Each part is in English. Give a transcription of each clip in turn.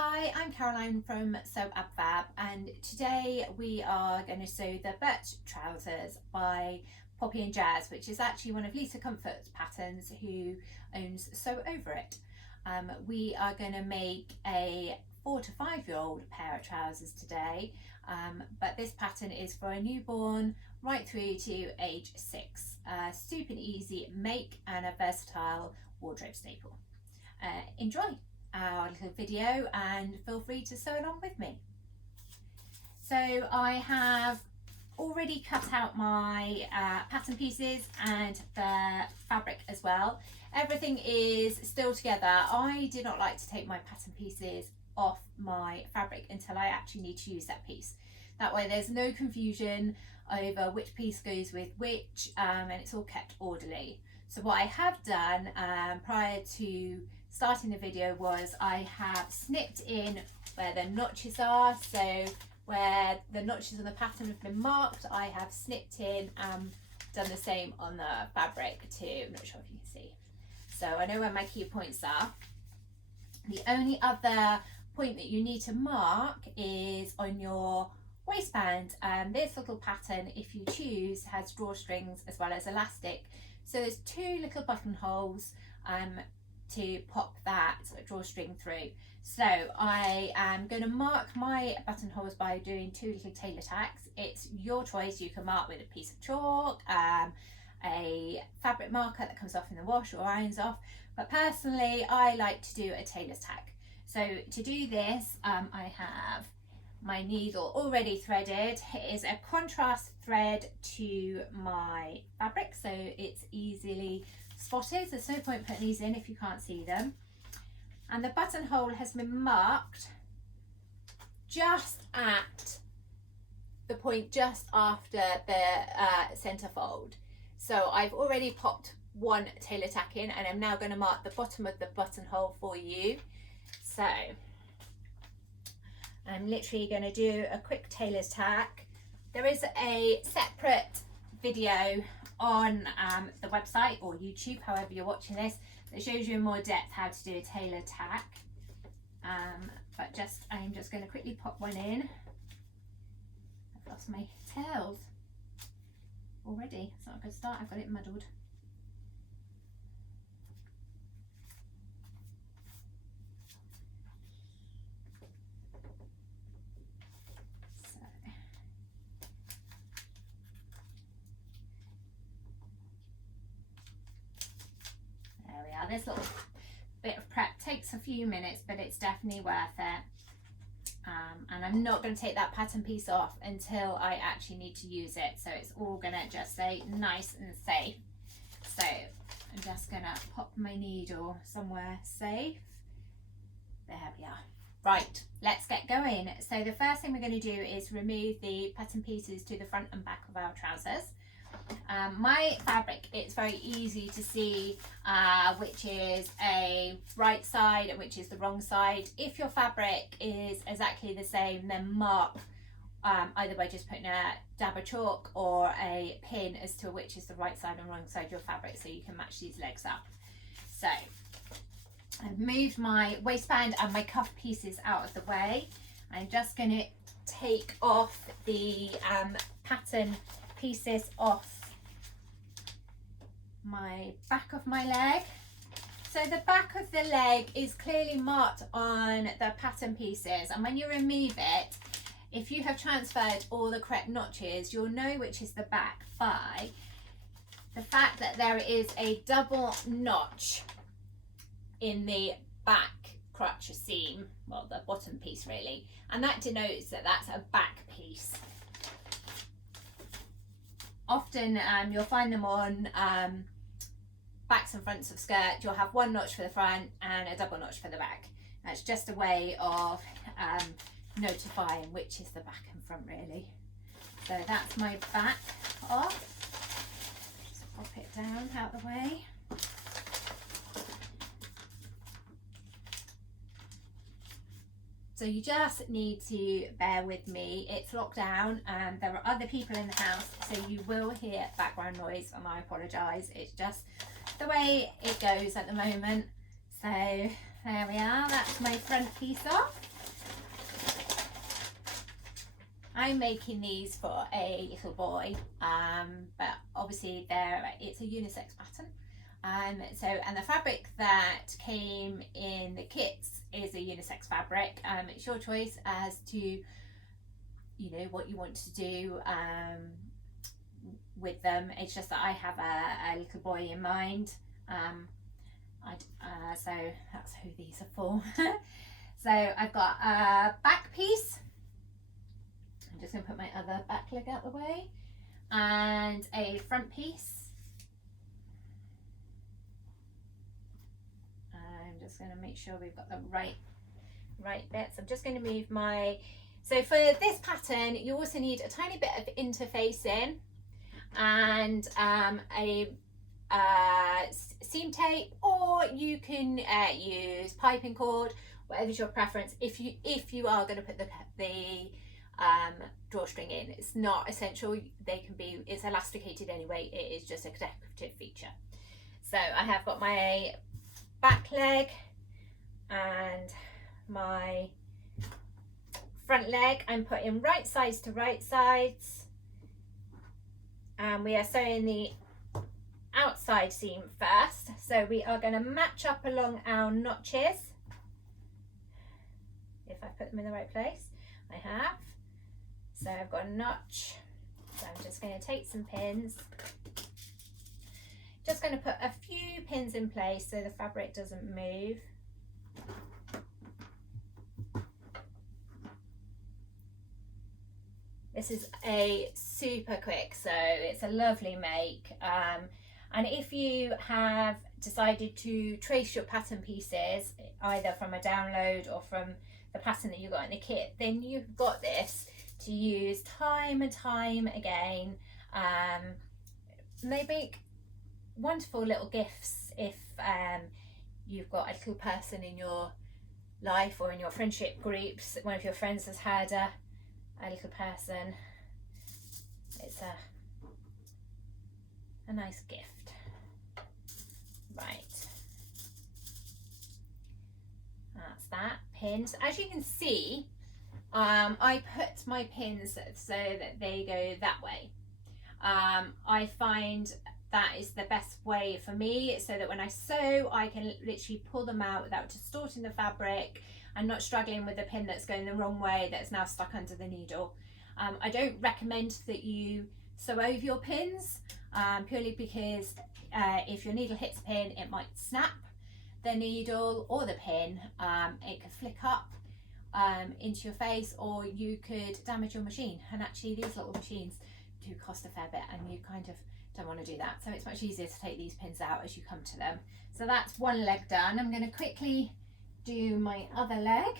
Hi, I'm Caroline from Sew Ab Fab, and today we are going to sew the Birch Trousers by Poppy and Jazz, which is actually one of Lisa Comfort's patterns, who owns Sew Over It. We are going to make a 4 to 5 year old pair of trousers today, but this pattern is for a newborn right through to age 6. Super easy make and a versatile wardrobe staple. Enjoy our little video and feel free to sew along with me. So I have already cut out my pattern pieces and the fabric as well. Everything is still together. I do not like to take my pattern pieces off my fabric until I actually need to use that piece. That way there's no confusion over which piece goes with which, and it's all kept orderly. So what I have done prior to starting the video was I have snipped in where the notches are. So where the notches on the pattern have been marked, I have snipped in and done the same on the fabric too. I'm not sure if you can see. So I know where my key points are. The only other point that you need to mark is on your waistband. This little pattern, if you choose, has drawstrings as well as elastic. So there's 2 little buttonholes to pop that drawstring through. So I am going to mark my buttonholes by doing 2 little Tailor tacks. It's your choice. You can mark with a piece of chalk, a fabric marker that comes off in the wash or irons off, but personally I like to do a Tailor tack. So to do this, I have my needle already threaded. It is a contrast thread to my fabric, so it's easily spotted. There's no point putting these in if you can't see them. And the buttonhole has been marked just at the point just after the centre fold. So I've already popped 1 Tailor tack in, and I'm now going to mark the bottom of the buttonhole for you. So I'm literally going to do a quick Tailor tack. There is a separate video on the website or YouTube, however you're watching this, that shows you in more depth how to do a Tailor tack. But I'm just going to quickly pop one in. I've lost my tails already. It's not a good start. I've got it muddled. This little bit of prep takes a few minutes, but it's definitely worth it. And I'm not going to take that pattern piece off until I actually need to use it, so it's all going to just stay nice and safe. So I'm just going to pop my needle somewhere safe. There we are. Right, let's get going. So the first thing we're going to do is remove the pattern pieces to the front and back of our trousers. My fabric, it's very easy to see which is a right side and which is the wrong side. If your fabric is exactly the same, then mark either by just putting a dab of chalk or a pin as to which is the right side and wrong side of your fabric, so you can match these legs up. So I've moved my waistband and my cuff pieces out of the way. I'm just going to take off the pattern pieces off my back of my leg. So the back of the leg is clearly marked on the pattern pieces, and when you remove it, if you have transferred all the correct notches, you'll know which is the back by the fact that there is a double notch in the back crotch seam, well, the bottom piece really, and that denotes that that's a back piece. Often you'll find them on backs and fronts of skirt. You'll have 1 notch for the front and a double notch for the back. That's just a way of notifying which is the back and front really. So that's my back off. Just pop it down out of the way. So you just need to bear with me. It's locked down and there are other people in the house, so you will hear background noise, and I apologise. It's just the way it goes at the moment. So there we are, that's my front piece off. I'm making these for a little boy, but obviously it's a unisex pattern. And the fabric that came in the kits is a unisex fabric. It's your choice as to what you want to do with them. It's just that I have a little boy in mind, so that's who these are for. So I've got a back piece. I'm just going to put my other back leg out the way, and a front piece. I'm just going to make sure we've got the right bits. I'm just going to move so for this pattern you also need a tiny bit of interfacing and a seam tape, or you can use piping cord, whatever's your preference. If you are going to put the drawstring in, it's not essential. It's elasticated anyway. It is just a decorative feature. So I have got my back leg and my front leg. I'm putting right sides to right sides, and we are sewing the outside seam first. So we are going to match up along our notches. If I put them in the right place, I have. So I've got a notch, so I'm just going to take some pins, just going to put a few pins in place so the fabric doesn't move. This is a super quick sew, it's a lovely make, and if you have decided to trace your pattern pieces either from a download or from the pattern that you got in the kit, then you've got this to use time and time again. They make wonderful little gifts if you've got a little person in your life or in your friendship groups. One of your friends has had a little person. It's a nice gift. Right, that's that. Pins, as you can see, I put my pins so that they go that way. I find that is the best way for me, so that when I sew I can literally pull them out without distorting the fabric and not struggling with the pin that's going the wrong way that's now stuck under the needle. I don't recommend that you sew over your pins, purely because if your needle hits a pin, it might snap the needle or the pin. It could flick up into your face, or you could damage your machine. And actually these little machines do cost a fair bit, and you kind of don't want to do that. So it's much easier to take these pins out as you come to them. So that's one leg done. I'm going to quickly do my other leg.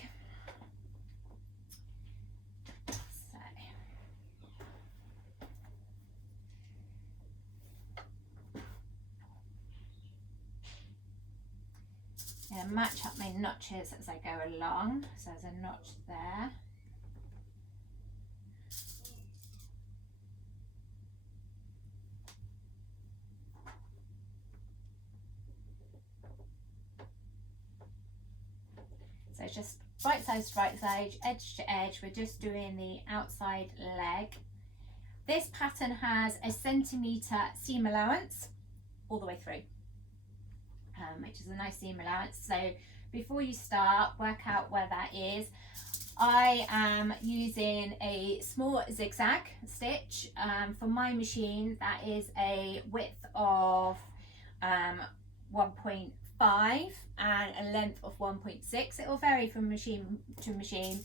And match up my notches as I go along. So there's a notch there. So it's just right side to right side, edge to edge. We're just doing the outside leg. This pattern has a centimetre seam allowance all the way through, which is a nice seam allowance. So before you start, work out where that is. I am using a small zigzag stitch. For my machine, that is a width of 1.5 and a length of 1.6. It will vary from machine to machine.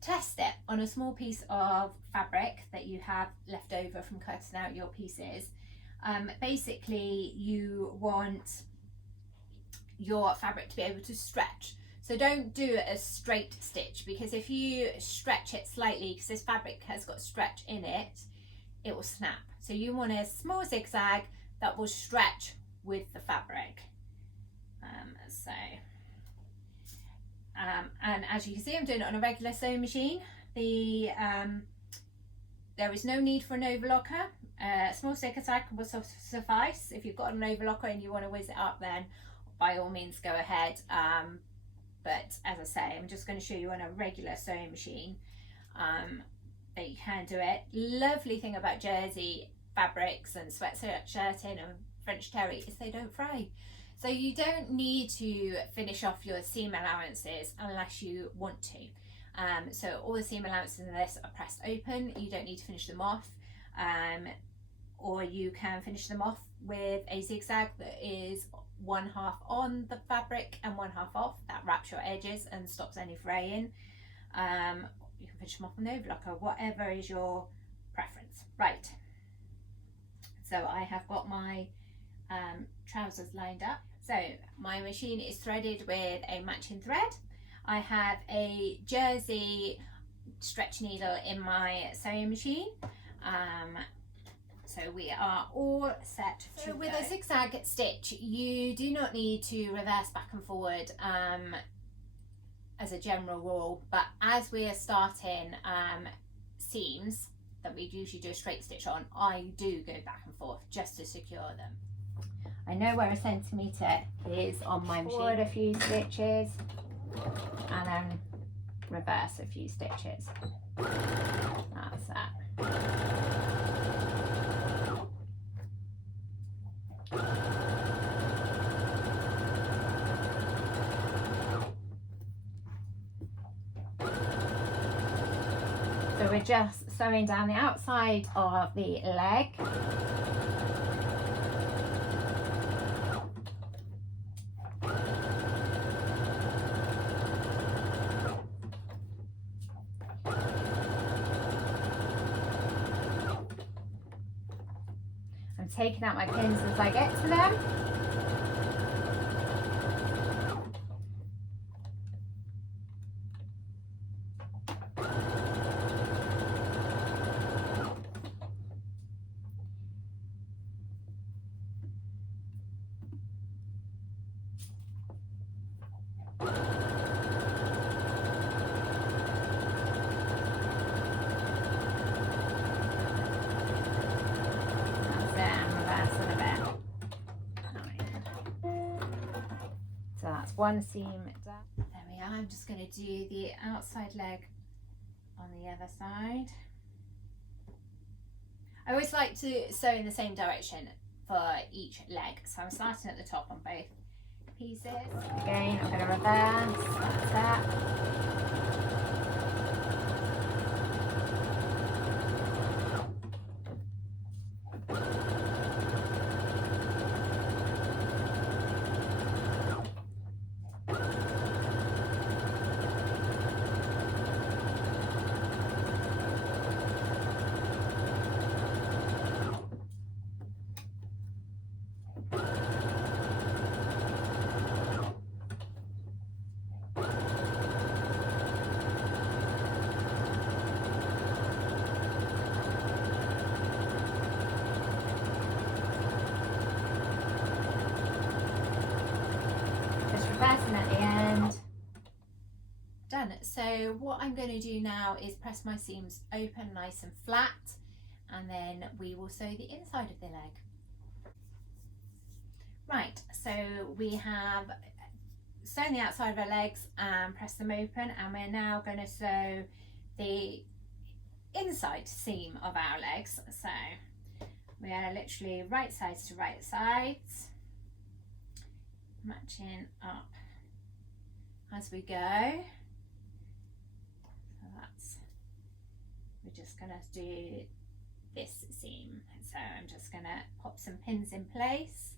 Test it on a small piece of fabric that you have left over from cutting out your pieces. Basically, you want your fabric to be able to stretch. So don't do a straight stitch, because if you stretch it slightly, because this fabric has got stretch in it, it will snap. So you want a small zigzag that will stretch with the fabric. And as you can see, I'm doing it on a regular sewing machine. There is no need for an overlocker. A small zigzag will suffice. If you've got an overlocker and you want to whiz it up, then by all means go ahead. But as I say, I'm just going to show you on a regular sewing machine. that you can do it. Lovely thing about jersey fabrics and sweatshirting and French terry is they don't fray. So you don't need to finish off your seam allowances unless you want to. So all the seam allowances in this are pressed open. You don't need to finish them off. Or you can finish them off with a zigzag that is 1/2 on the fabric and 1/2 off. That wraps your edges and stops any fraying. You can finish them off on the overlocker, whatever is your preference. Right, so I have got my trousers lined up. So my machine is threaded with a matching thread. I have a jersey stretch needle in my sewing machine. So we are all set to go. With a zigzag stitch, you do not need to reverse back and forward as a general rule, but as we are starting seams that we usually do a straight stitch on, I do go back and forth just to secure them. I know where a centimetre is on my machine. Forward a few stitches and then reverse a few stitches. That's that. So we're just sewing down the outside of the leg. I'm taking out my pins as I get to them. So that's one seam down. There we are. I'm just going to do the outside leg on the other side. I always like to sew in the same direction for each leg. So I'm starting at the top on both pieces. Again, I'm going to reverse. That's that. Reversing at the end. Done. So what I'm going to do now is press my seams open nice and flat, and then we will sew the inside of the leg. Right, so we have sewn the outside of our legs and pressed them open, and we're now going to sew the inside seam of our legs. So we are literally right sides to right sides, matching up as we go. So that's, we're just going to do this seam. So I'm just going to pop some pins in place.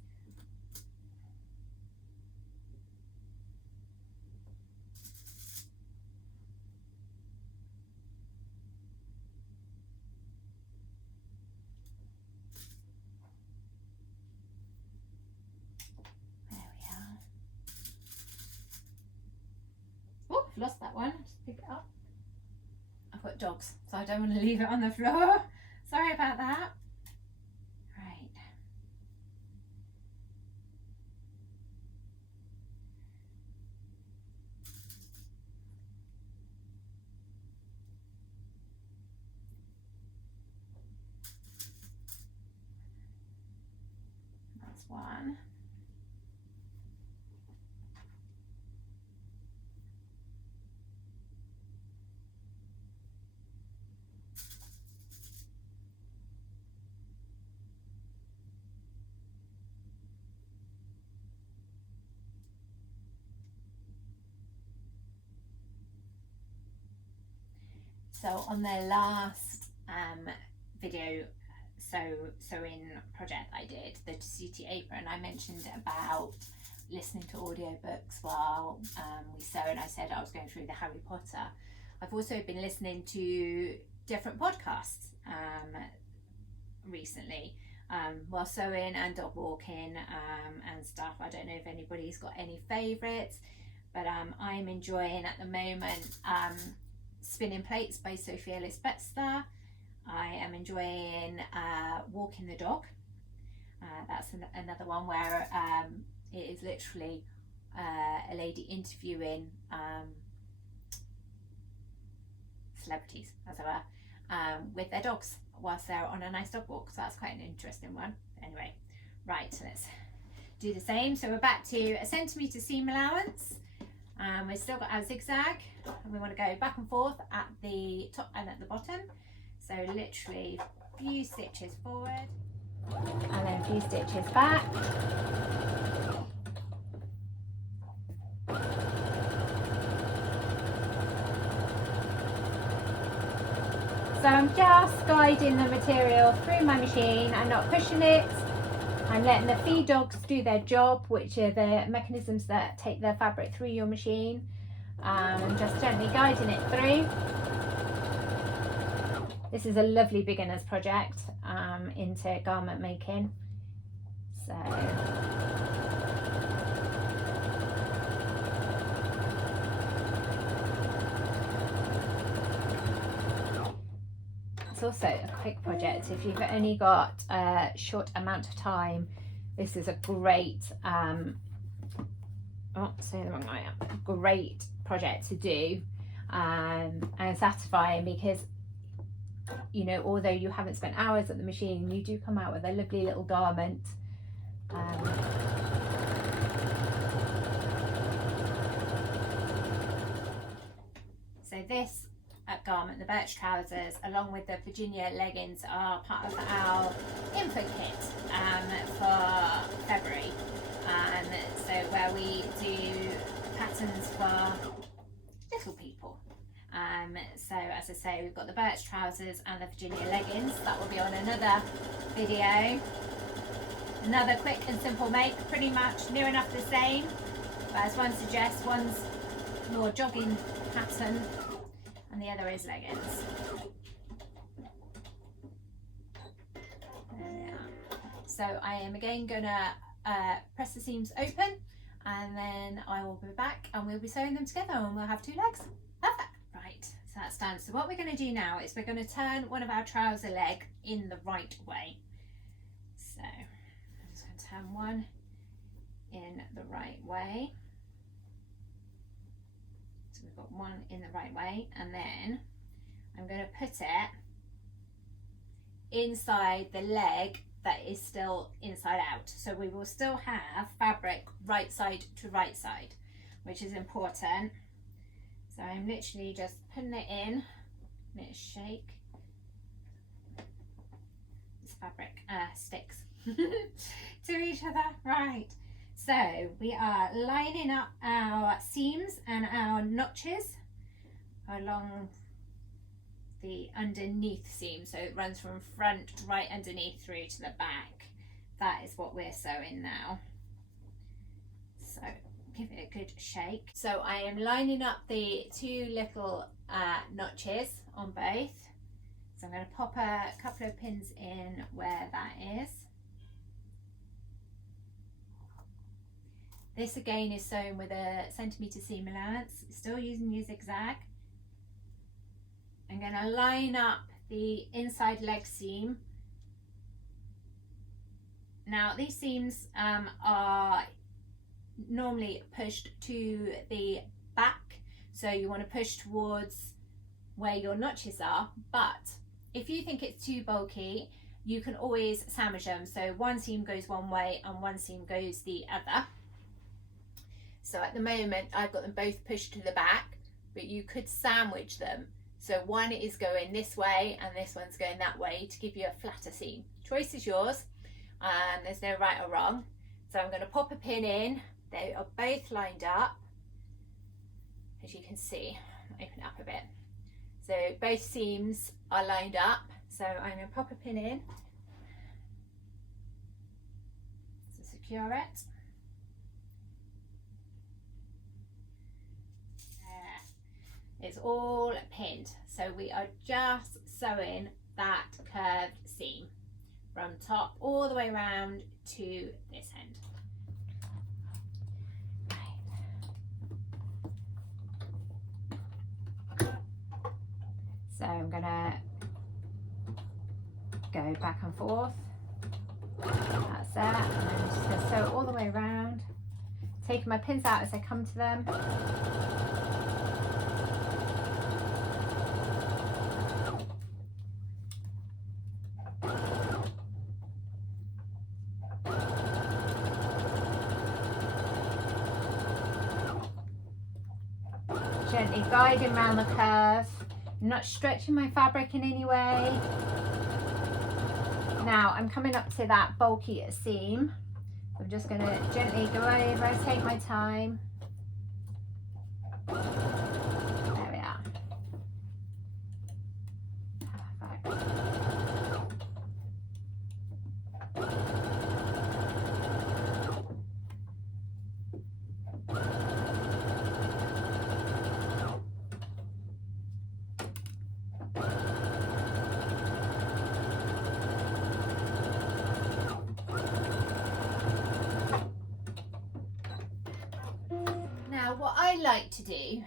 Oh, I've lost that one. Just pick it up. I've got dogs, so I don't want to leave it on the floor. Sorry about that. Right. That's one. So on the last video sewing project I did, the Tasiti apron, I mentioned about listening to audiobooks while we sew, and I said I was going through the Harry Potter. I've also been listening to different podcasts recently while sewing and dog walking and stuff. I don't know if anybody's got any favourites, but I'm enjoying at the moment Spinning Plates by Sophie Ellis-Bextor. I am enjoying Walking the Dog. That's another one where it is literally a lady interviewing celebrities, as it were, with their dogs whilst they're on a nice dog walk. So that's quite an interesting one. Anyway, right, so let's do the same. So we're back to a centimetre seam allowance. We've still got our zigzag, and we want to go back and forth at the top and at the bottom. So literally a few stitches forward and then a few stitches back. So I'm just guiding the material through my machine and not pushing it. I'm letting the feed dogs do their job, which are the mechanisms that take the fabric through your machine. And just gently guiding it through. This is a lovely beginner's project into garment making. So it's also a quick project. If you've only got a short amount of time, this is a great great project to do, and satisfying, because you know, although you haven't spent hours at the machine, you do come out with a lovely little garment. So this garment, the Birch Trousers, along with the Virginia leggings, are part of our input kit for February. So where we do patterns for little people. So as I say, we've got the Birch Trousers and the Virginia leggings. That will be on another video. Another quick and simple make, pretty much near enough the same, but as one suggests, one's more jogging pattern and the other is leggings. So I am again gonna press the seams open, and then I will be back and we'll be sewing them together and we'll have two legs. Perfect. Right, so that's done. So what we're going to do now is we're going to turn one of our trouser leg in the right way. So I'm just going to turn one in the right way. So we've got one in the right way, and then I'm going to put it inside the leg that is still inside out. So we will still have fabric right side to right side, which is important. So I'm literally just putting it in, let it shake. This fabric sticks to each other. Right, so we are lining up our seams and our notches along the underneath seam, so it runs from front right underneath through to the back. That is what we're sewing now. So give it a good shake. So I am lining up the two little notches on both. So I'm going to pop a couple of pins in where that is. This again is sewn with a centimetre seam allowance, still using your zigzag. I'm going to line up the inside leg seam. Now these seams are normally pushed to the back, so you want to push towards where your notches are, but if you think it's too bulky, you can always sandwich them, so one seam goes one way and one seam goes the other. So at the moment I've got them both pushed to the back, but you could sandwich them, so one is going this way and this one's going that way to give you a flatter seam. Choice is yours, there's no right or wrong. So I'm going to pop a pin in. They are both lined up, as you can see. Open it up a bit. So both seams are lined up. So I'm going to pop a pin in to secure it. There. It's all pinned. So we are just sewing that curved seam from top all the way around to this end. So I'm gonna go back and forth. That's it. And I'm just gonna sew it all the way around. Taking my pins out as I come to them. Gently guiding around the curve. I'm not stretching my fabric in any way. Now I'm coming up to that bulky seam. I'm just going to gently go over, take my time. There we are. Perfect. Now what I like to do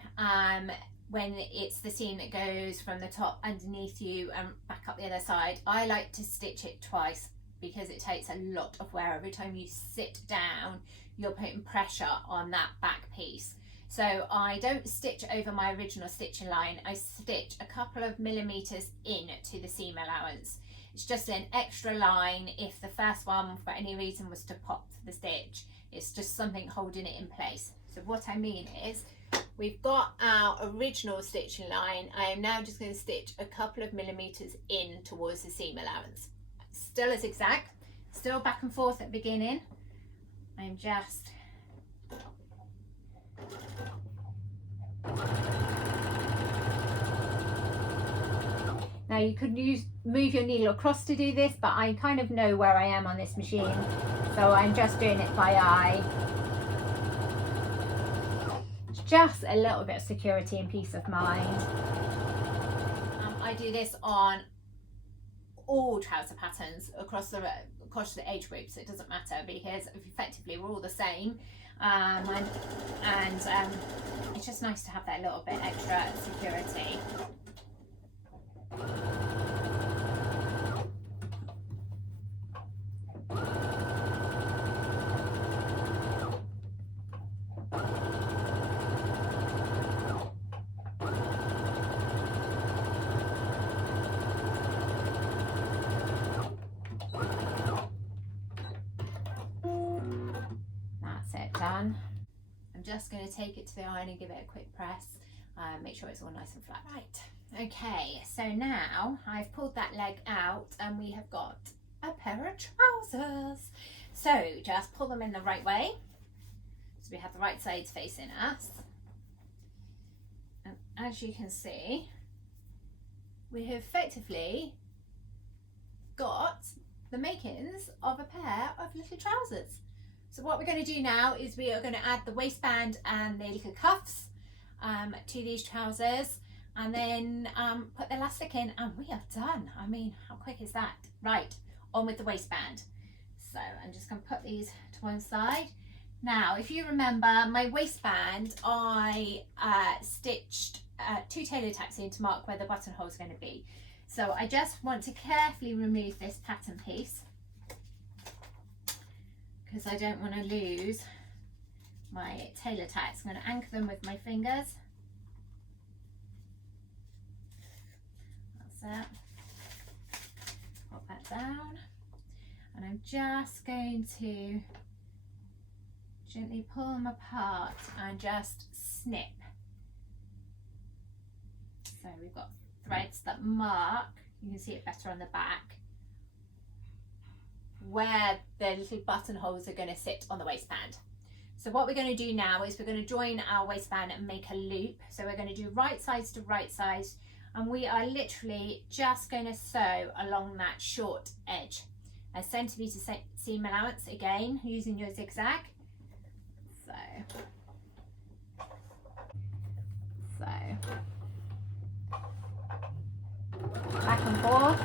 when it's the seam that goes from the top underneath you and back up the other side, I like to stitch it twice because it takes a lot of wear. Every time you sit down, you're putting pressure on that back piece. So I don't stitch over my original stitching line. I stitch a couple of millimeters in to the seam allowance. It's just an extra line if the first one for any reason was to pop the stitch. It's just something holding it in place. So what I mean is, we've got our original stitching line. I am now just going to stitch a couple of millimeters in towards the seam allowance. Still a zigzag, still back and forth at the beginning. I'm just now you could move your needle across to do this, but I kind of know where I am on this machine, so I'm just doing it by eye. Just a little bit of security and peace of mind. I do this on all trouser patterns across the age groups. It doesn't matter because effectively we're all the same, and it's just nice to have that little bit extra security. Done. I'm just going to take it to the iron and give it a quick press, make sure it's all nice and flat. Right, okay, so now I've pulled that leg out and we have got a pair of trousers. So just pull them in the right way so we have the right sides facing us, and as you can see we have effectively got the makings of a pair of little trousers. So what we're going to do now is we are going to add the waistband and the little cuffs to these trousers, and then put the elastic in, and we are done. I mean, how quick is that? Right, on with the waistband. So I'm just going to put these to one side. Now, if you remember my waistband, I stitched 2 tailor tacks in to mark where the buttonhole is going to be. So I just want to carefully remove this pattern piece, because I don't want to lose my tailor tacks. I'm going to anchor them with my fingers. That's it. Pop that down. And I'm just going to gently pull them apart and just snip. So we've got threads that mark, you can see it better on the back, where the little buttonholes are going to sit on the waistband. So what we're going to do now is we're going to join our waistband and make a loop. So we're going to do right sides to right sides, and we are literally just going to sew along that short edge. A centimetre seam allowance again, using your zigzag. So back and forth.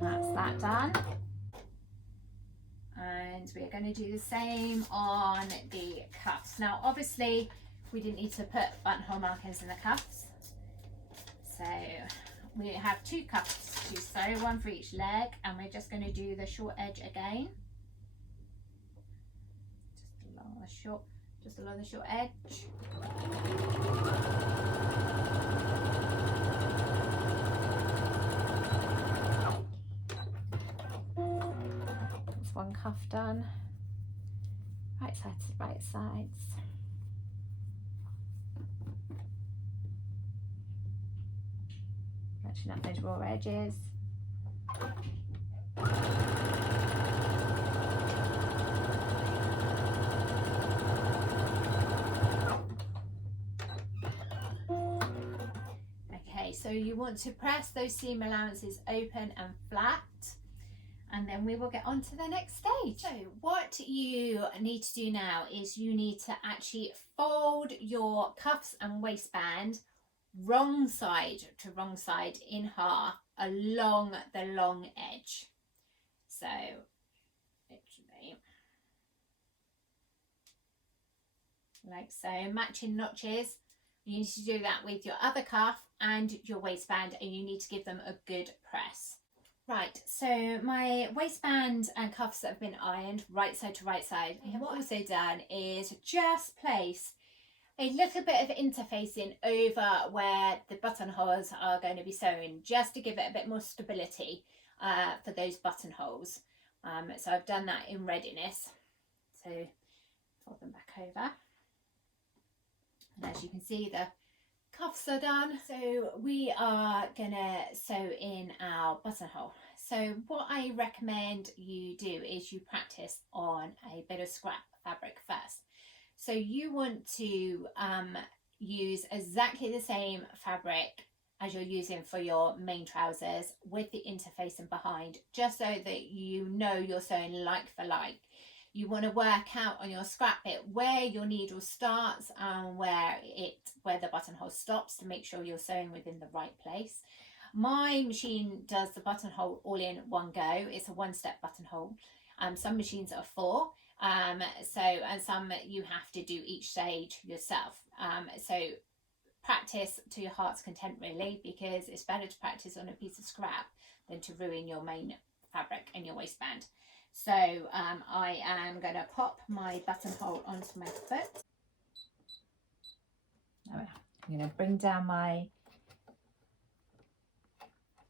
That's that done. And we're going to do the same on the cuffs. Now obviously we didn't need to put buttonhole markings in the cuffs, so we have 2 cuffs to sew, one for each leg, and we're just going to do the short edge again, just along the short edge. That's one cuff done. Right side to right sides. Matching up those raw edges. Okay, so you want to press those seam allowances open and flat, and then we will get on to the next stage. So what you need to do now is you need to actually fold your cuffs and waistband wrong side to wrong side in half along the long edge. So literally like so, matching notches. You need to do that with your other cuff and your waistband, and you need to give them a good press. Right, so my waistband and cuffs have been ironed right side to right side. What I've also done is just place a little bit of interfacing over where the buttonholes are going to be sewn, just to give it a bit more stability for those buttonholes. So I've done that in readiness. So fold them back over. And as you can see, the cuffs are done. So we are gonna sew in our buttonhole. So what I recommend you do is you practice on a bit of scrap fabric first. So you want to use exactly the same fabric as you're using for your main trousers with the interfacing behind, just so that you know you're sewing like for like. You want to work out on your scrap bit where your needle starts and where the buttonhole stops, to make sure you're sewing within the right place. My machine does the buttonhole all in one go. It's a one-step buttonhole. Some machines are 4. And some you have to do each stage yourself. So practice to your heart's content, really, because it's better to practice on a piece of scrap than to ruin your main fabric and your waistband. So I am going to pop my buttonhole onto my foot. I'm going to bring down my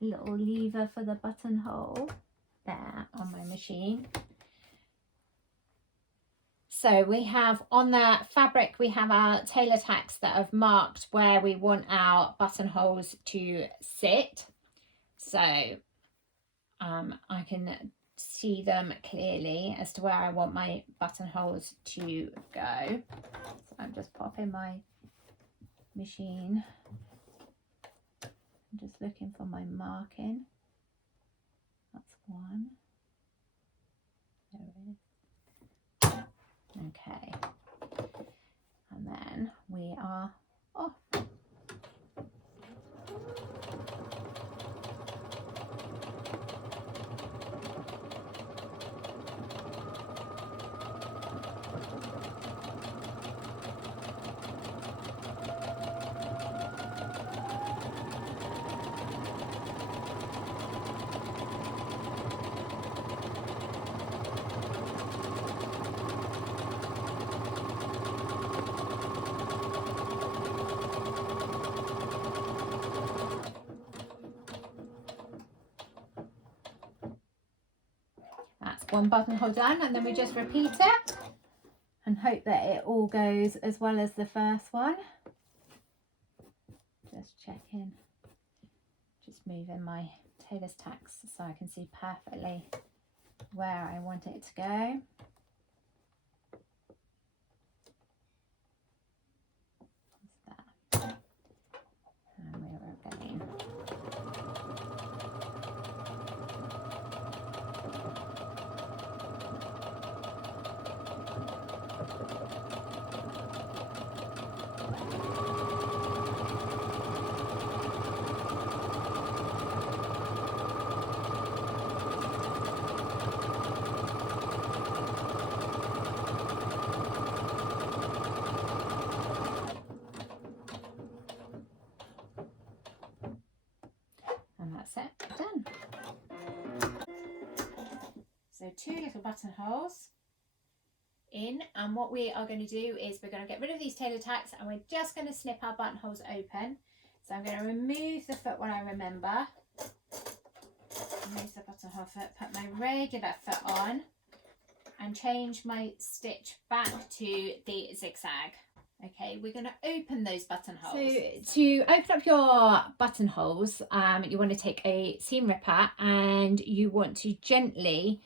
little lever for the buttonhole there on my machine. So we have on the fabric, we have our Tailor tacks that have marked where we want our buttonholes to sit. So I can see them clearly as to where I want my buttonholes to go. So I'm just popping my machine. I'm just looking for my marking. That's one. There it is. Okay, and then we are off. One buttonhole done, and then we just repeat it and hope that it all goes as well as the first one. Just checking, just moving my Tailor's tacks so I can see perfectly where I want it to go. So 2 little buttonholes in, and what we are going to do is we're going to get rid of these Tailor tacks and we're just going to snip our buttonholes open. So I'm going to remove the foot when I remember. Remove the buttonhole foot, put my regular foot on and change my stitch back to the zigzag. Okay, we're going to open those buttonholes. So to open up your buttonholes, you want to take a seam ripper and you want to gently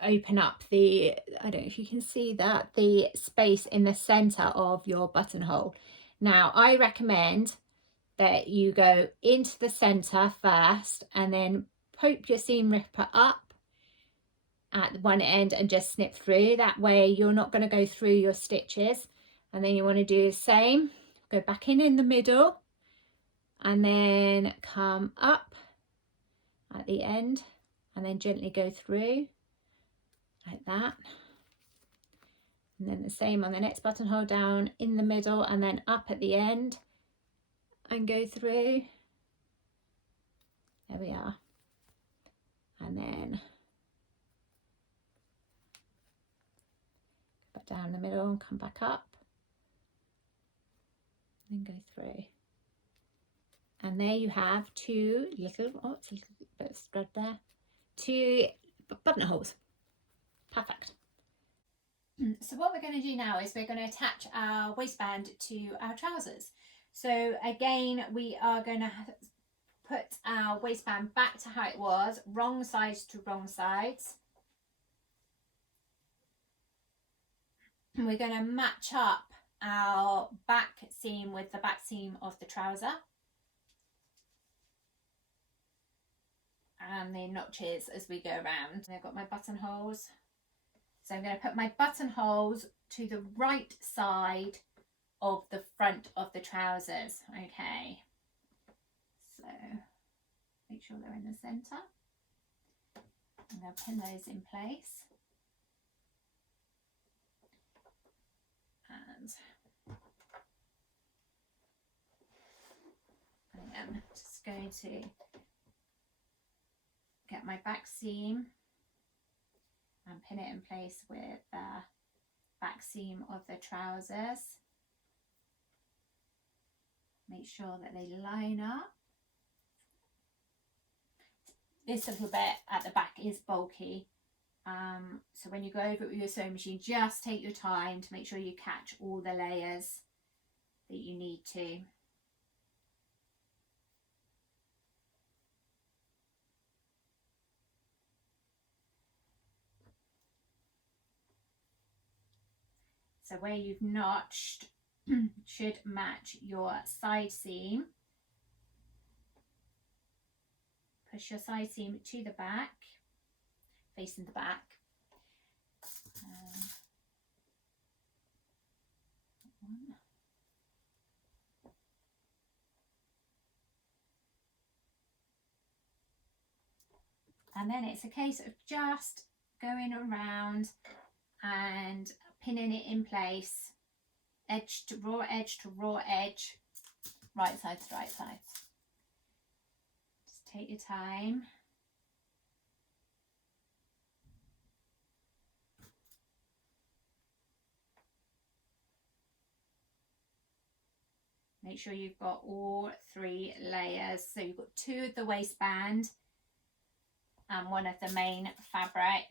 open up the, I don't know if you can see that, the space in the center of your buttonhole. Now I recommend that you go into the center first and then poke your seam ripper up at one end and just snip through. That way you're not going to go through your stitches. And then you want to do the same, go back in the middle and then come up at the end and then gently go through like that. And then the same on the next buttonhole, down in the middle and then up at the end and go through. There we are. And then back down the middle and come back up and go through. And there you have 2 little, oh, it's a little bit of thread there, 2 buttonholes. Perfect. So what we're going to do now is we're going to attach our waistband to our trousers. So again, we are going to put our waistband back to how it was, wrong sides to wrong sides. And we're going to match up our back seam with the back seam of the trouser. And the notches as we go around. I've got my buttonholes. So I'm going to put my buttonholes to the right side of the front of the trousers. Okay. So make sure they're in the centre. I'm going to pin those in place. And I am just going to get my back seam and pin it in place with the back seam of the trousers. Make sure that they line up. This little bit at the back is bulky, so when you go over it with your sewing machine, just take your time to make sure you catch all the layers that you need to. So where you've notched should match your side seam. Push your side seam to the back, facing the back. And then it's a case of just going around and pinning it in place, edge to raw edge to raw edge, right side to right side. Just take your time. Make sure you've got all 3 layers. So you've got 2 of the waistband and 1 of the main fabric.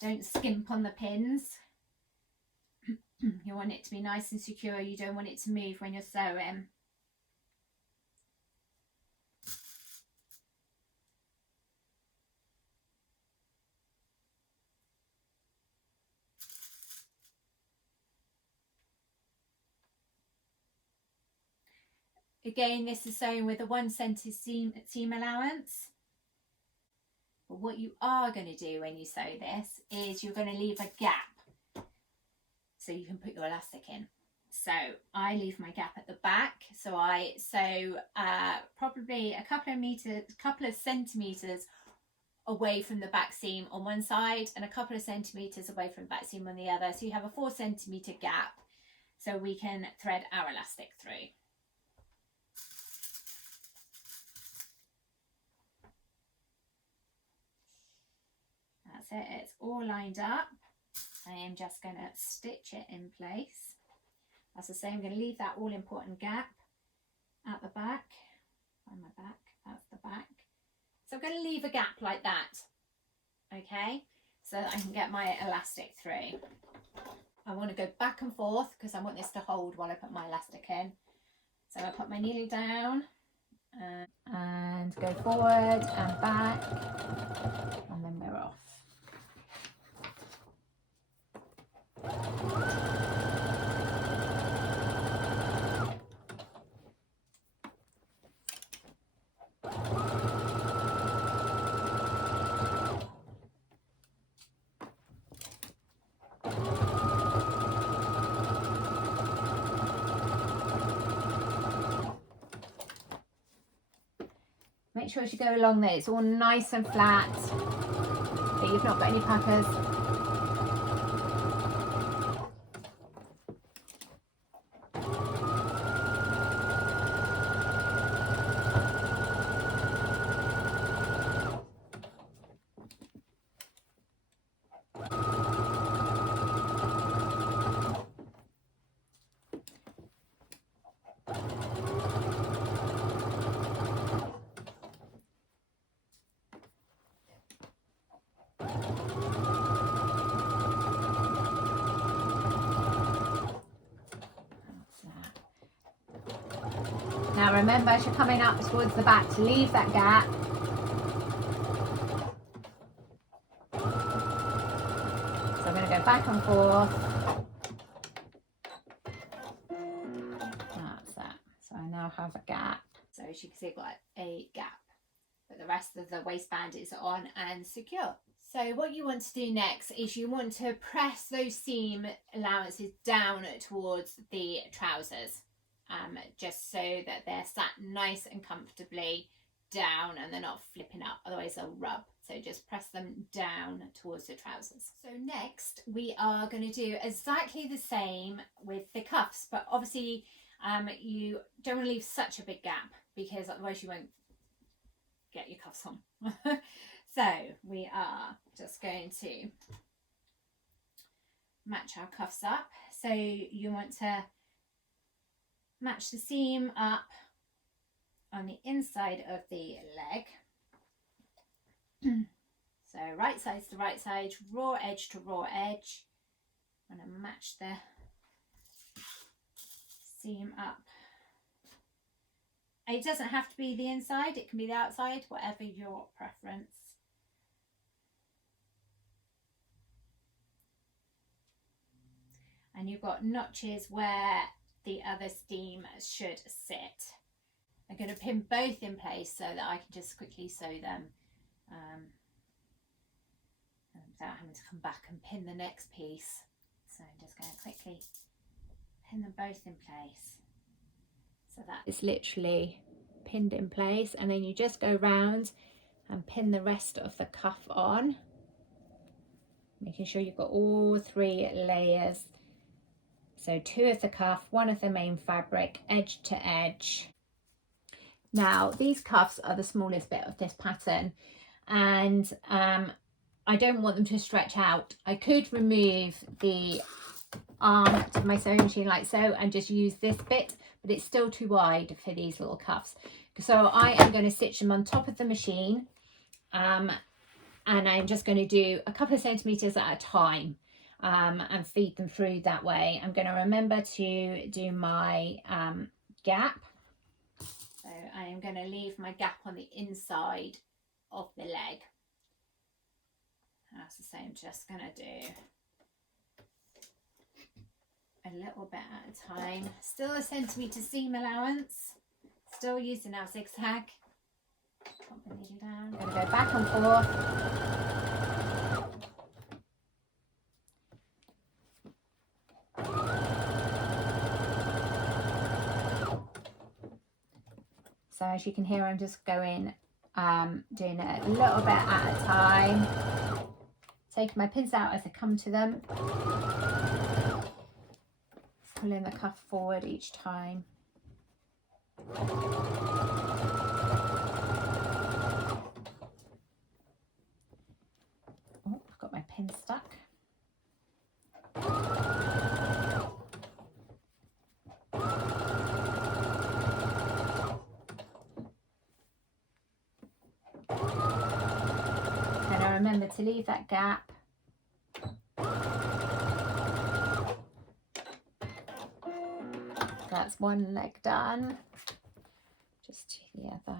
Don't skimp on the pins. You want it to be nice and secure. You don't want it to move when you're sewing. Again, this is sewn with a 1 centi seam allowance. But what you are going to do when you sew this is you're going to leave a gap so you can put your elastic in. So I leave my gap at the back. So I sew probably a couple of centimetres away from the back seam on one side and a couple of centimetres away from the back seam on the other. So you have a 4 centimetre gap so we can thread our elastic through. That's it, it's all lined up. I am just going to stitch it in place. As I say, I'm going to leave that all important gap at the back. Find my back, that's the back. So I'm going to leave a gap like that, okay, so that I can get my elastic through. I want to go back and forth because I want this to hold while I put my elastic in. So I put my needle down and go forward and back, and then we're off. Make sure as you go along there it's all nice and flat, that you've not got any puckers. Now remember, as you're coming up towards the back, to leave that gap. So I'm going to go back and forth. That's that. So I now have a gap. So as you can see, I've got a gap, but the rest of the waistband is on and secure. So what you want to do next is you want to press those seam allowances down towards the trousers. Just so that they're sat nice and comfortably down and they're not flipping up, otherwise they'll rub. So just press them down towards the trousers. So next we are going to do exactly the same with the cuffs, but obviously you don't want to leave such a big gap because otherwise you won't get your cuffs on. So we are just going to match our cuffs up. So you want to match the seam up on the inside of the leg. So right side to right side, raw edge to raw edge. I'm going to match the seam up. It doesn't have to be the inside, it can be the outside, whatever your preference. And you've got notches where the other seam should sit. I'm going to pin both in place so that I can just quickly sew them without having to come back and pin the next piece. So I'm just going to quickly pin them both in place. So that is literally pinned in place, and then you just go round and pin the rest of the cuff on, making sure you've got all 3 layers. So 2 of the cuff, 1 of the main fabric, edge to edge. Now these cuffs are the smallest bit of this pattern, and I don't want them to stretch out. I could remove the arm to my sewing machine like so and just use this bit, but it's still too wide for these little cuffs. So I am going to stitch them on top of the machine, and I'm just going to do a couple of centimeters at a time. And feed them through that way. I'm going to remember to do my gap. So I am going to leave my gap on the inside of the leg. That's the same, just going to do a little bit at a time. Still a centimetre seam allowance. Still using our zigzag. Pop the needle down. I'm going to go back and forth. So as you can hear, I'm just going, doing it a little bit at a time, taking my pins out as I come to them, pulling the cuff forward each time. Oh, I've pin stuck. Then I remember to leave that gap. That's one leg done. Just to the other.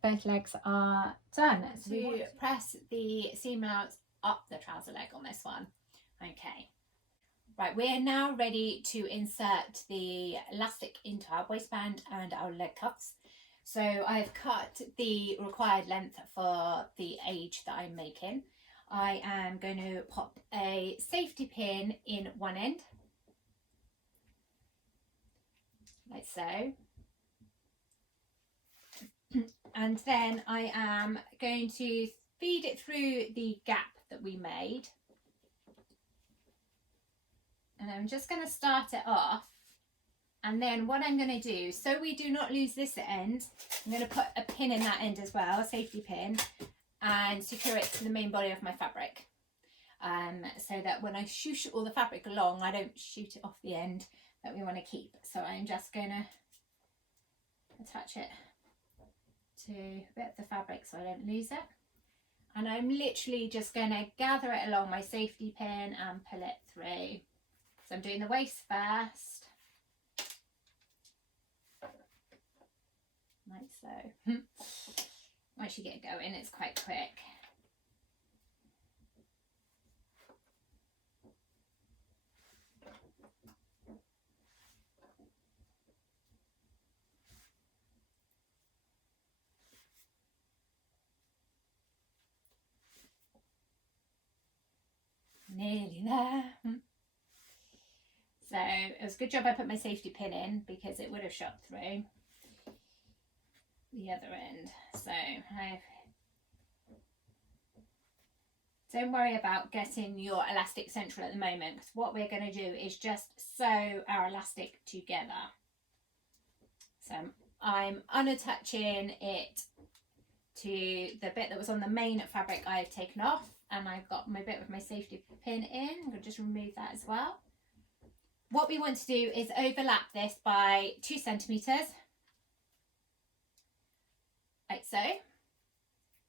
Both legs are done. So we press the seam allowance up the trouser leg on this one. Okay, right, we're now ready to insert the elastic into our waistband and our leg cuffs. So I've cut the required length for the age that I'm making. I am going to pop a safety pin in one end, like so. And then I am going to feed it through the gap that we made. And I'm just going to start it off. And then what I'm going to do, so we do not lose this end, I'm going to put a pin in that end as well, a safety pin, and secure it to the main body of my fabric. So that when I shoot all the fabric along, I don't shoot it off the end that we want to keep. So I'm just going to attach it to a bit of the fabric so I don't lose it, and I'm literally just going to gather it along my safety pin and pull it through. So I'm doing the waist first, like so. Once you get going, it's quite quick. Nearly there. So it was a good job I put my safety pin in, because it would have shot through the other end. So don't worry about getting your elastic central at the moment, because what we're going to do is just sew our elastic together. So I'm unattaching it to the bit that was on the main fabric I've taken off, and I've got my bit with my safety pin in. I'm going to just remove that as well. What we want to do is overlap this by 2 centimeters, like so.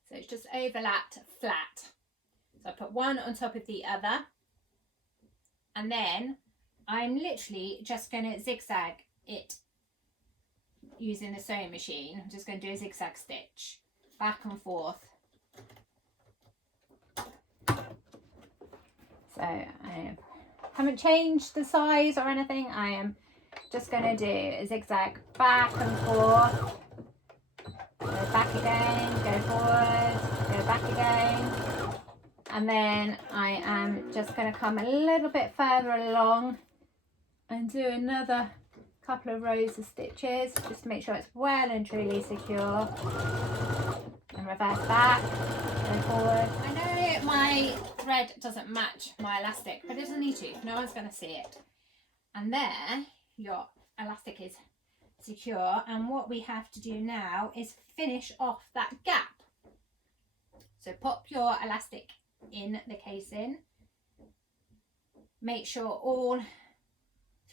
So it's just overlapped flat. So I put one on top of the other, and then I'm literally just going to zigzag it using the sewing machine. I'm just going to do a zigzag stitch back and forth. So I haven't changed the size or anything. I am just going to do a zigzag back and forth, go back again, go forward, go back again, and then I am just going to come a little bit further along and do another couple of rows of stitches just to make sure it's well and truly secure, and reverse back, go forward. I know my thread doesn't match my elastic, but it doesn't need to, no one's going to see it. And there your elastic is secure, and what we have to do now is finish off that gap. So pop your elastic in the casing, make sure all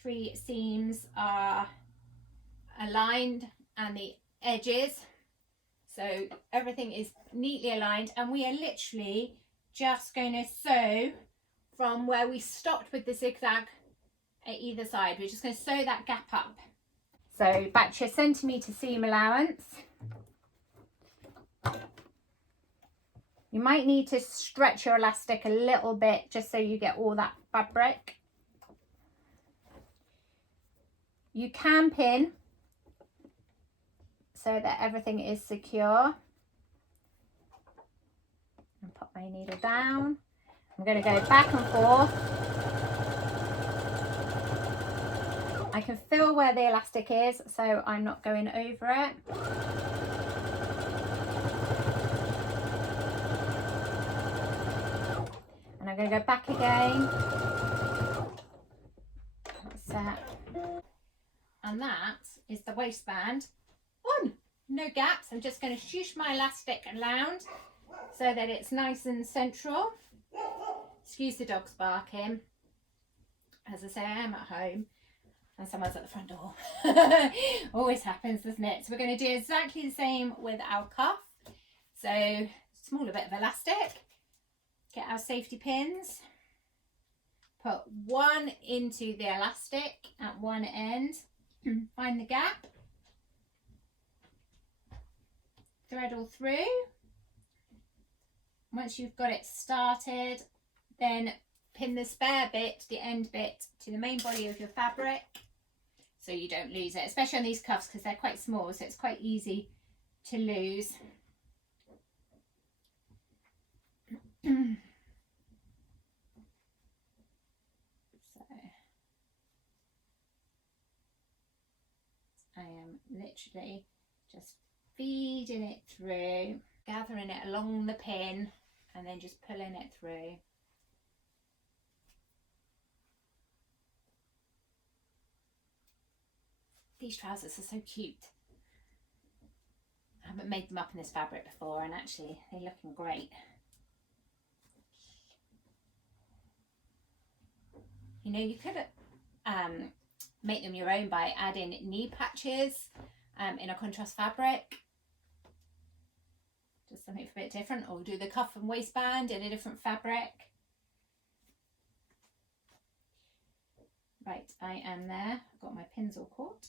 3 seams are aligned and the edges, so everything is neatly aligned, and we are literally just going to sew from where we stopped with the zigzag at either side. We're just going to sew that gap up. So back to your centimetre seam allowance. You might need to stretch your elastic a little bit just so you get all that fabric. You can pin so that everything is secure. And pop my needle down. I'm going to go back and forth. I can feel where the elastic is, so I'm not going over it. And I'm going to go back again. That's that. And that is the waistband on. No gaps. I'm just going to shoosh my elastic around so that it's nice and central. Excuse the dogs barking. As I say, I am at home and someone's at the front door. Always happens, doesn't it? So we're going to do exactly the same with our cuff. So smaller bit of elastic. Get our safety pins. Put one into the elastic at one end. Find the gap. Thread all through. Once you've got it started, then pin the spare bit, the end bit, to the main body of your fabric so you don't lose it, especially on these cuffs because they're quite small, so it's quite easy to lose. So I am literally just feeding it through, gathering it along the pin and then just pulling it through. These trousers are so cute. I haven't made them up in this fabric before and actually they're looking great. You know, you could make them your own by adding knee patches in a contrast fabric. Just something a bit different, or do the cuff and waistband in a different fabric. Right, I am there. I've got my pins all caught.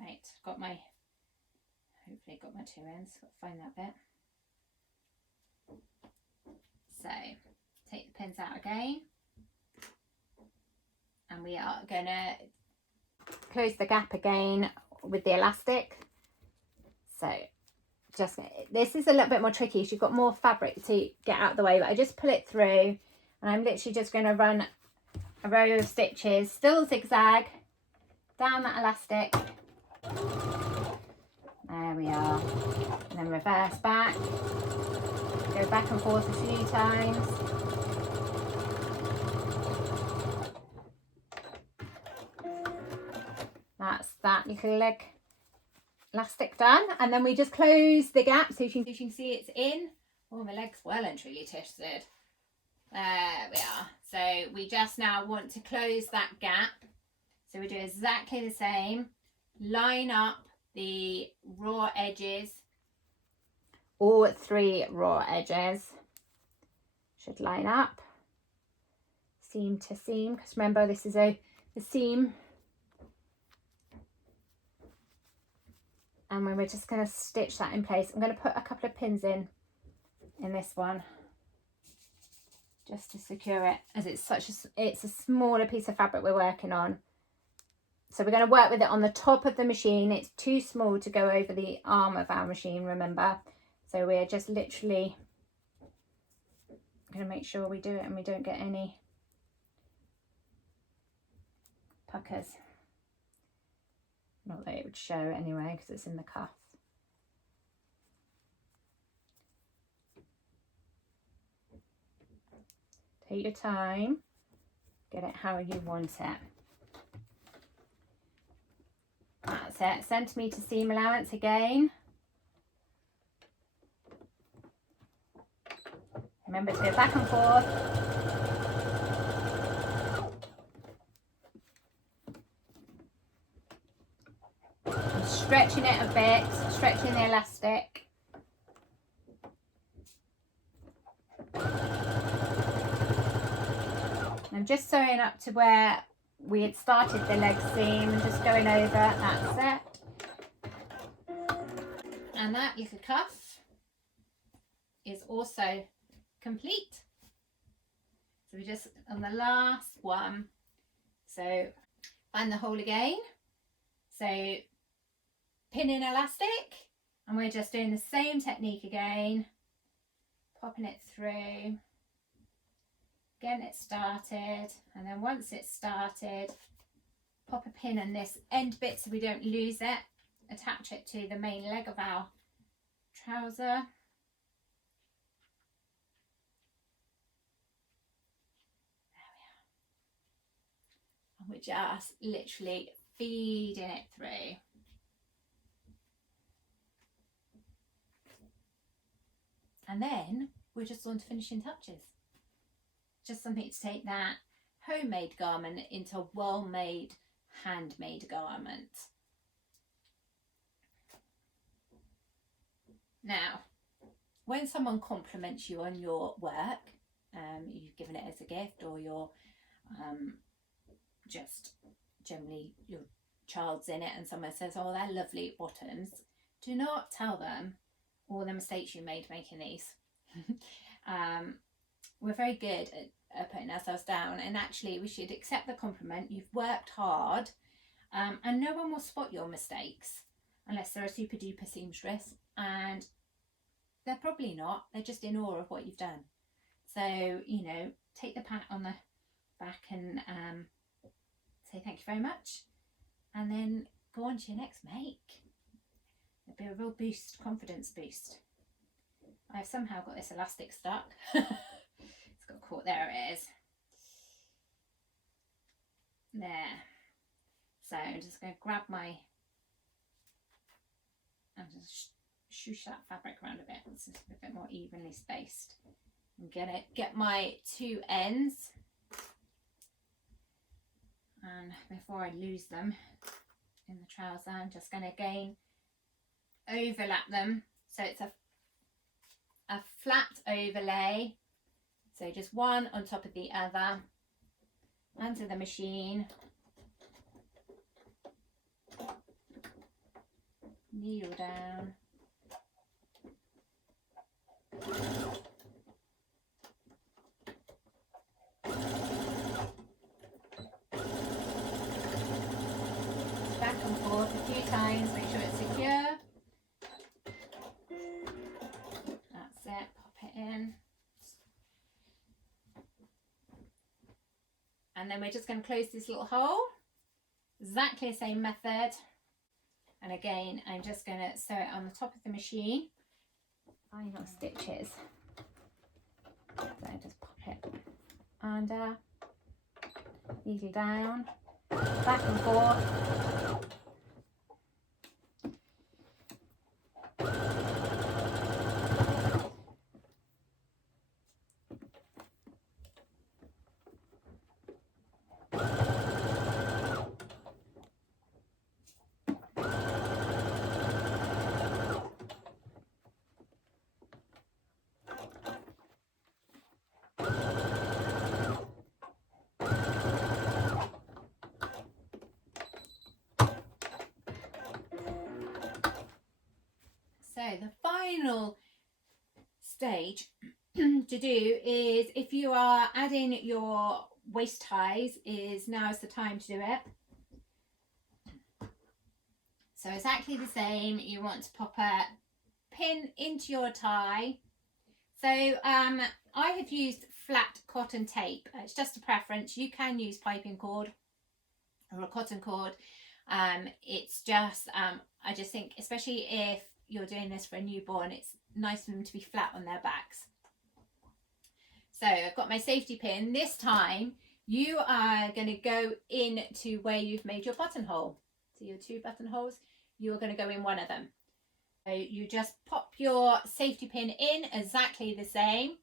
Right, got my, hopefully got my two ends. Got to find that bit. So take the pins out again, and we are gonna close the gap again with the elastic. So just, this is a little bit more tricky, so you've got more fabric to get out of the way, but I just pull it through and I'm literally just going to run a row of stitches, still zigzag, down that elastic. There we are. And then reverse back, go back and forth a few times. That's that little leg elastic done, and then we just close the gap so you can see it's in. Oh, my leg's well and truly twisted. There we are. So we just now want to close that gap. So we do exactly the same. Line up the raw edges. All three raw edges should line up, seam to seam, because remember this is a seam. And when we're just going to stitch that in place, I'm going to put a couple of pins in this one just to secure it, as it's a smaller piece of fabric we're working on. So we're going to work with it on the top of the machine. It's too small to go over the arm of our machine, remember. So we're just literally going to make sure we do it and we don't get any puckers. Not that it would show anyway because it's in the cuff. Take your time, get it how you want it. That's it, centimetre seam allowance again. Remember to go back and forth. I'm stretching it a bit, stretching the elastic. I'm just sewing up to where we had started the leg seam and just going over, that's it. And that little cuff is also complete. So we're just on the last one. So find the hole again. So pin in elastic, and we're just doing the same technique again, popping it through, getting it started, and then once it's started, pop a pin in this end bit so we don't lose it, attach it to the main leg of our trouser. We're just literally feeding it through. And then we're just on to finishing touches. Just something to take that homemade garment into a well-made, handmade garment. Now, when someone compliments you on your work, you've given it as a gift, or you're just generally your child's in it and someone says, oh, they're lovely bottoms, do not tell them all the mistakes you made making these. We're very good at putting ourselves down, and actually we should accept the compliment. You've worked hard, and no one will spot your mistakes unless they're a super duper seamstress, and they're probably not. They're just in awe of what you've done. So, you know, take the pat on the back and say thank you very much, and then go on to your next make. It'll be a real boost, confidence boost. I've somehow got this elastic stuck. It's got caught. There it is. There. So I'm just going to grab my, and just shoosh that fabric around a bit. It's just a bit more evenly spaced. And get my two ends. And before I lose them in the trouser, I'm just going to again overlap them. So it's a flat overlay. So just one on top of the other. Onto the machine. Needle down. Back and forth a few times, make sure it's secure. That's it, pop it in. And then we're just going to close this little hole. Exactly the same method. And again, I'm just going to sew it on the top of the machine. Final stitches. So I just pop it under, needle down, back and forth. So the final stage to do is, if you are adding your waist ties, is now is the time to do it. So exactly the same, you want to pop a pin into your tie. So I have used flat cotton tape. It's just a preference. You can use piping cord or a cotton cord. It's just I just think, especially if you're doing this for a newborn, it's nice for them to be flat on their backs. So I've got my safety pin. This time you are going to go into where you've made your buttonhole. So your two buttonholes, you're going to go in one of them. So you just pop your safety pin in exactly the same,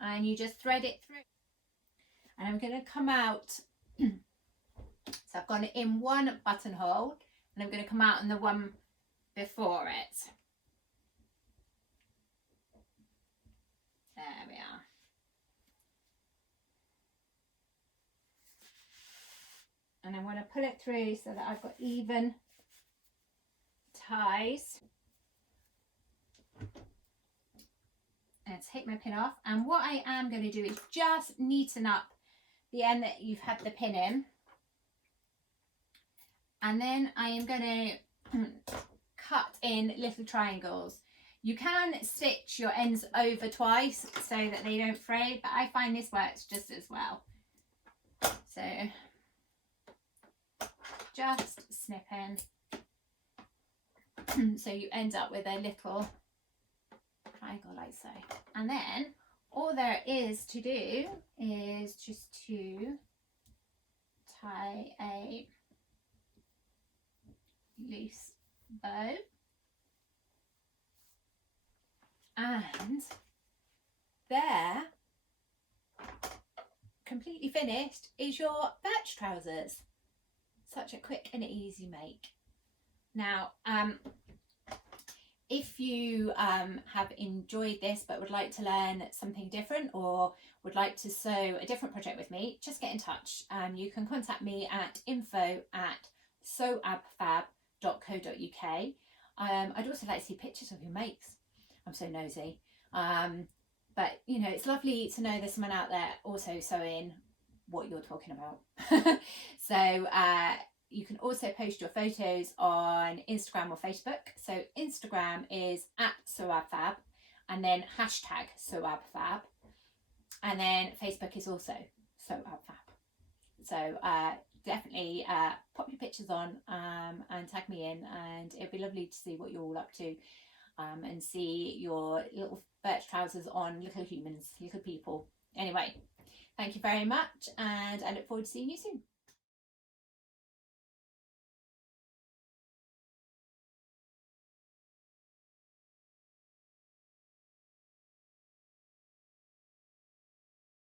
and you just thread it through. And I'm going to come out. So I've gone in one buttonhole, and I'm going to come out in the one before it. There we are. And I want to pull it through so that I've got even ties. and take my pin off. And what I am going to do is just neaten up the end that you've had the pin in. And then I am going to cut in little triangles. You can stitch your ends over twice so that they don't fray, but I find this works just as well. So just snip in. So you end up with a little triangle like so. And then all there is to do is just to tie a loose bow, and there, completely finished, is your birch trousers. Such a quick and easy make. Now if you have enjoyed this but would like to learn something different or would like to sew a different project with me, just get in touch. You can contact me at info@sewabfab.co.uk. I'd also like to see pictures of your makes. I'm so nosy. But you know, it's lovely to know there's someone out there also sewing what you're talking about. So you can also post your photos on Instagram or Facebook. So Instagram is @SewAbFab and then #SewAbFab. And then Facebook is also SewAbFab. So definitely pop your pictures on and tag me in, and it'd be lovely to see what you're all up to and see your little birch trousers on little humans, little people. Anyway, thank you very much, and I look forward to seeing you soon.